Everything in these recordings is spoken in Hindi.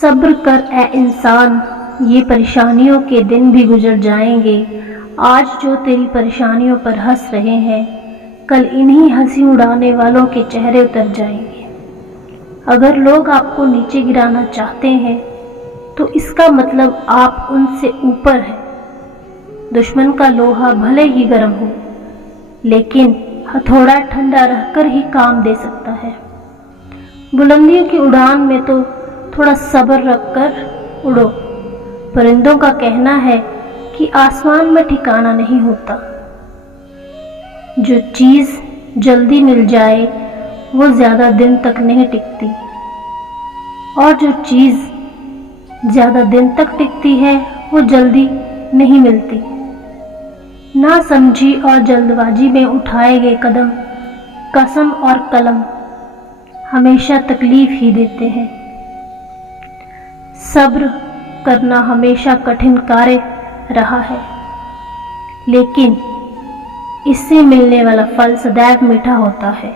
सब्र कर ए इंसान, ये परेशानियों के दिन भी गुजर जाएंगे। आज जो तेरी परेशानियों पर हंस रहे हैं, कल इन्हीं हंसी उड़ाने वालों के चेहरे उतर जाएंगे। अगर लोग आपको नीचे गिराना चाहते हैं तो इसका मतलब आप उनसे ऊपर हैं। दुश्मन का लोहा भले ही गर्म हो, लेकिन हथौड़ा ठंडा रहकर ही काम दे सकता है। बुलंदियों की उड़ान में तो थोड़ा सब्र रखकर उड़ो। परिंदों का कहना है कि आसमान में ठिकाना नहीं होता। जो चीज़ जल्दी मिल जाए वो ज़्यादा दिन तक नहीं टिकती, और जो चीज़ ज़्यादा दिन तक टिकती है वो जल्दी नहीं मिलती। ना समझी और जल्दबाजी में उठाए गए कदम, कसम और कलम हमेशा तकलीफ ही देते हैं। सब्र करना हमेशा कठिन कार्य रहा है, लेकिन इससे मिलने वाला फल सदैव मीठा होता है।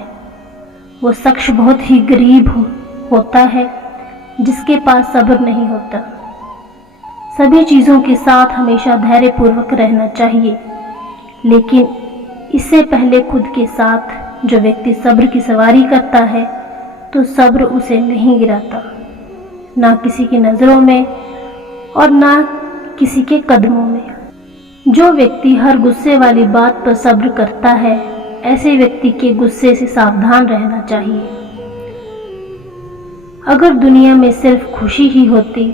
वो शख्स बहुत ही गरीब होता है जिसके पास सब्र नहीं होता। सभी चीज़ों के साथ हमेशा धैर्यपूर्वक रहना चाहिए, लेकिन इससे पहले खुद के साथ जो व्यक्ति सब्र की सवारी करता है तो सब्र उसे नहीं गिराता, ना किसी की नज़रों में और ना किसी के कदमों में। जो व्यक्ति हर गुस्से वाली बात पर सब्र करता है, ऐसे व्यक्ति के गुस्से से सावधान रहना चाहिए। अगर दुनिया में सिर्फ खुशी ही होती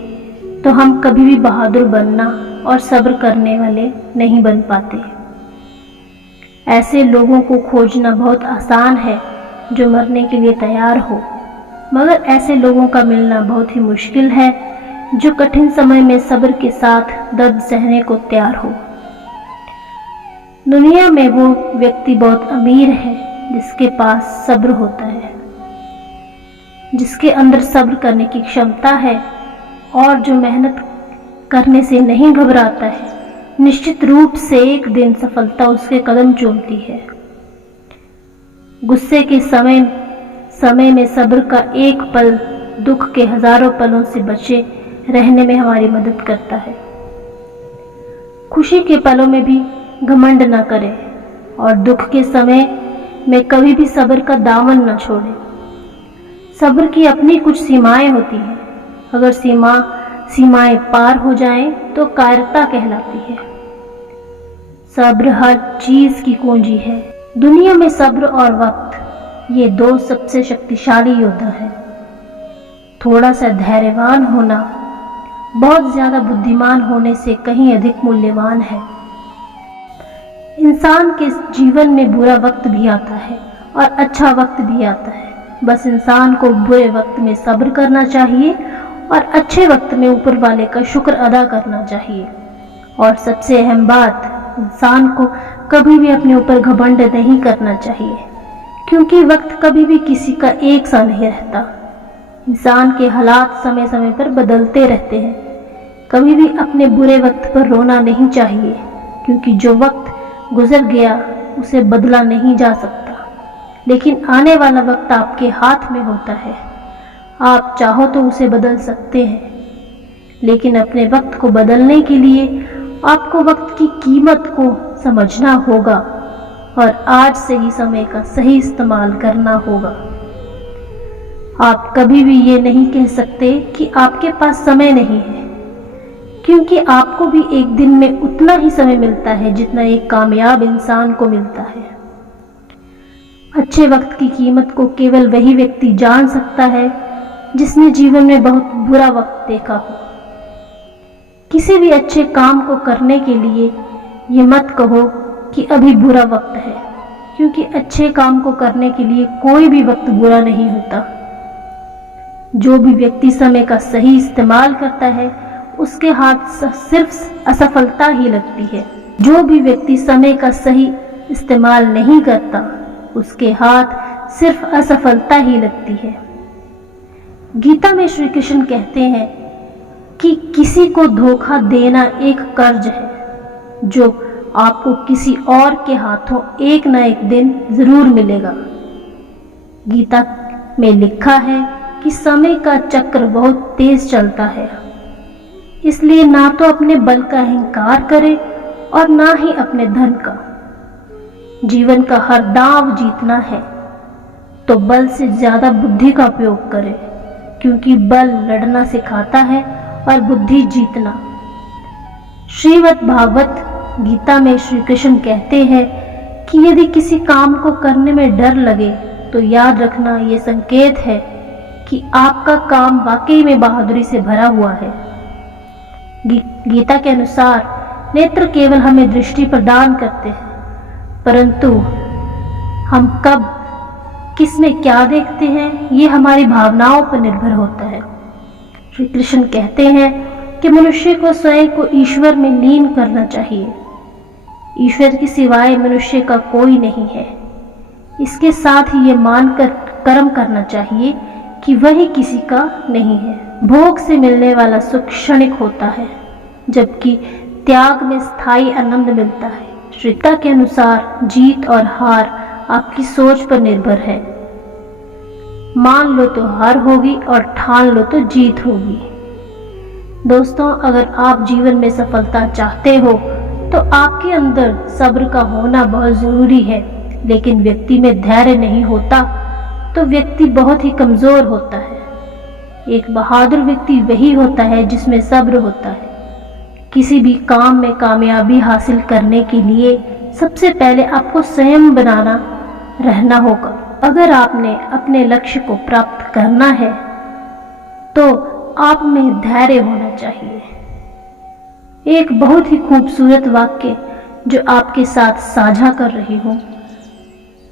तो हम कभी भी बहादुर बनना और सब्र करने वाले नहीं बन पाते। ऐसे लोगों को खोजना बहुत आसान है जो मरने के लिए तैयार हो, मगर ऐसे लोगों का मिलना बहुत ही मुश्किल है जो कठिन समय में सब्र के साथ दर्द सहने को तैयार हो। दुनिया में वो व्यक्ति बहुत अमीर है जिसके पास सब्र होता है, जिसके अंदर सब्र करने की क्षमता है और जो मेहनत करने से नहीं घबराता है। निश्चित रूप से एक दिन सफलता उसके कदम चूमती है। गुस्से के समय में सब्र का एक पल दुख के हजारों पलों से बचे रहने में हमारी मदद करता है। खुशी के पलों में भी घमंड न करें और दुख के समय में कभी भी सब्र का दामन न छोड़ें। सब्र की अपनी कुछ सीमाएं होती हैं। अगर सीमाएं पार हो जाएं तो कायरता कहलाती है। सब्र हर चीज की कुंजी है। दुनिया में सब्र और वक्त, ये दो सबसे शक्तिशाली योद्धा हैं। थोड़ा सा धैर्यवान होना बहुत ज्यादा बुद्धिमान होने से कहीं अधिक मूल्यवान है। इंसान के जीवन में बुरा वक्त भी आता है और अच्छा वक्त भी आता है। बस इंसान को बुरे वक्त में सब्र करना चाहिए और अच्छे वक्त में ऊपर वाले का शुक्र अदा करना चाहिए। और सबसे अहम बात, इंसान को कभी भी अपने ऊपर घमंड नहीं करना चाहिए, क्योंकि वक्त कभी भी किसी का एक सा नहीं रहता। इंसान के हालात समय समय पर बदलते रहते हैं। कभी भी अपने बुरे वक्त पर रोना नहीं चाहिए, क्योंकि जो वक्त गुजर गया उसे बदला नहीं जा सकता, लेकिन आने वाला वक्त आपके हाथ में होता है। आप चाहो तो उसे बदल सकते हैं, लेकिन अपने वक्त को बदलने के लिए आपको वक्त की कीमत को समझना होगा और आज से ही समय का सही इस्तेमाल करना होगा। आप कभी भी ये नहीं कह सकते कि आपके पास समय नहीं है, क्योंकि आपको भी एक दिन में उतना ही समय मिलता है जितना एक कामयाब इंसान को मिलता है। अच्छे वक्त की कीमत को केवल वही व्यक्ति जान सकता है जिसने जीवन में बहुत बुरा वक्त देखा हो। किसी भी अच्छे काम को करने के लिए ये मत कहो कि अभी बुरा वक्त है, क्योंकि अच्छे काम को करने के लिए कोई भी वक्त बुरा नहीं होता। जो भी व्यक्ति समय का सही इस्तेमाल करता है उसके हाथ सिर्फ असफलता ही लगती है। जो भी व्यक्ति समय का सही इस्तेमाल नहीं करता उसके हाथ सिर्फ असफलता ही लगती है। गीता में श्री कृष्ण कहते हैं कि किसी को धोखा देना एक कर्ज है जो आपको किसी और के हाथों एक न एक दिन जरूर मिलेगा। गीता में लिखा है कि समय का चक्र बहुत तेज चलता है, इसलिए ना तो अपने बल का अहंकार करें और ना ही अपने धन का। जीवन का हर दांव जीतना है तो बल से ज्यादा बुद्धि का उपयोग करें, क्योंकि बल लड़ना सिखाता है और बुद्धि जीतना। श्रीमद् भागवत गीता में श्री कृष्ण कहते हैं कि यदि किसी काम को करने में डर लगे तो याद रखना ये संकेत है कि आपका काम वाकई में बहादुरी से भरा हुआ है। गीता के अनुसार नेत्र केवल हमें दृष्टि प्रदान करते हैं, परंतु हम कब किस में क्या देखते हैं ये हमारी भावनाओं पर निर्भर होता है। श्री कृष्ण कहते हैं कि मनुष्य को स्वयं को ईश्वर में लीन करना चाहिए। ईश्वर के सिवाय मनुष्य का कोई नहीं है। इसके साथ ही ये मानकर कर्म करना चाहिए कि वही किसी का नहीं है। भोग से मिलने वाला सुख क्षणिक होता है, जबकि त्याग में स्थायी आनंद मिलता है। गीता के अनुसार जीत और हार आपकी सोच पर निर्भर है। मान लो तो हार होगी और ठान लो तो जीत होगी। दोस्तों, अगर आप जीवन में सफलता चाहते हो तो आपके अंदर सब्र का होना बहुत जरूरी है। लेकिन व्यक्ति में धैर्य नहीं होता तो व्यक्ति बहुत ही कमजोर होता है। एक बहादुर व्यक्ति वही होता है जिसमें सब्र होता है। किसी भी काम में कामयाबी हासिल करने के लिए सबसे पहले आपको स्वयं बनाना रहना होगा। अगर आपने अपने लक्ष्य को प्राप्त करना है तो आप में धैर्य होना चाहिए। एक बहुत ही खूबसूरत वाक्य जो आपके साथ साझा कर रही हूँ,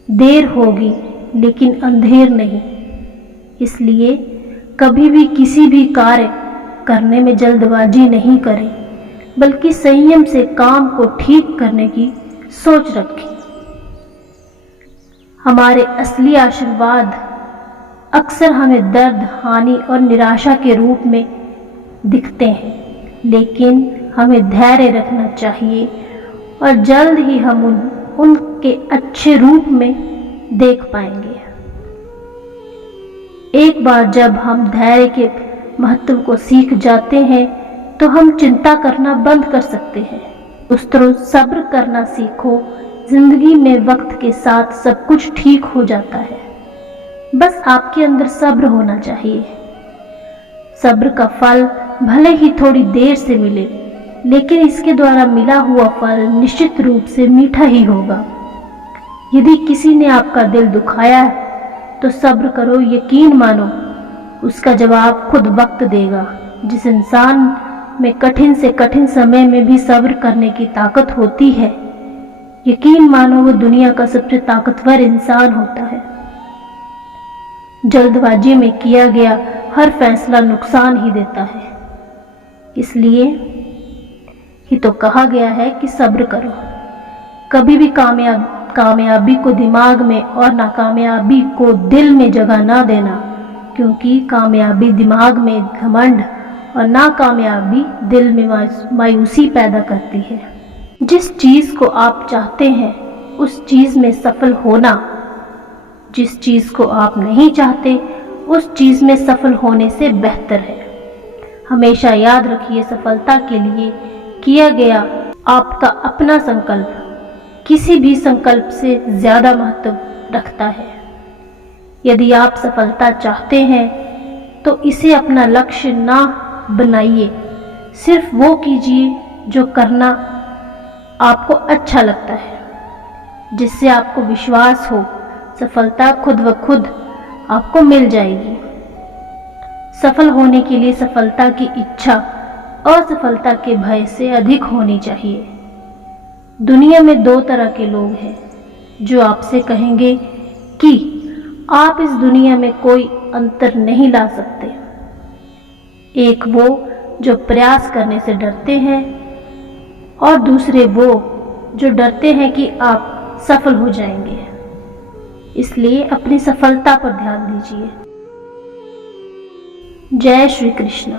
देर होगी लेकिन अंधेर नहीं। इसलिए कभी भी किसी भी कार्य करने में जल्दबाजी नहीं करें, बल्कि संयम से काम को ठीक करने की सोच रखें। हमारे असली आशीर्वाद अक्सर हमें दर्द, हानि और निराशा के रूप में दिखते हैं, लेकिन हमें धैर्य रखना चाहिए और जल्द ही हम उनके अच्छे रूप में देख पाएंगे। एक बार जब हम धैर्य के महत्व को सीख जाते हैं तो हम चिंता करना बंद कर सकते हैं। दोस्तों, सब्र करना सीखो। जिंदगी में वक्त के साथ सब कुछ ठीक हो जाता है। बस आपके अंदर सब्र होना चाहिए। सब्र का फल भले ही थोड़ी देर से मिले, लेकिन इसके द्वारा मिला हुआ फल निश्चित रूप से मीठा ही होगा। यदि किसी ने आपका दिल दुखाया है तो सब्र करो। यकीन मानो उसका जवाब खुद वक्त देगा। जिस इंसान में कठिन से कठिन समय में भी सब्र करने की ताकत होती है, यकीन मानो वो दुनिया का सबसे ताकतवर इंसान होता है। जल्दबाजी में किया गया हर फैसला नुकसान ही देता है। इसलिए ही तो कहा गया है कि सब्र करो। कभी भी कामयाबी को दिमाग में और नाकामयाबी को दिल में जगह ना देना, क्योंकि कामयाबी दिमाग में घमंड और नाकामयाबी दिल में मायूसी पैदा करती है। जिस चीज को आप चाहते हैं उस चीज में सफल होना, जिस चीज को आप नहीं चाहते उस चीज में सफल होने से बेहतर है। हमेशा याद रखिए, सफलता के लिए किया गया आपका अपना संकल्प किसी भी संकल्प से ज्यादा महत्व रखता है। यदि आप सफलता चाहते हैं तो इसे अपना लक्ष्य ना बनाइए। सिर्फ वो कीजिए जो करना आपको अच्छा लगता है, जिससे आपको विश्वास हो सफलता खुद व खुद आपको मिल जाएगी। सफल होने के लिए सफलता की इच्छा असफलता के भय से अधिक होनी चाहिए। दुनिया में दो तरह के लोग हैं जो आपसे कहेंगे कि आप इस दुनिया में कोई अंतर नहीं ला सकते। एक वो जो प्रयास करने से डरते हैं और दूसरे वो जो डरते हैं कि आप सफल हो जाएंगे। इसलिए अपनी सफलता पर ध्यान दीजिए। जय श्री कृष्ण।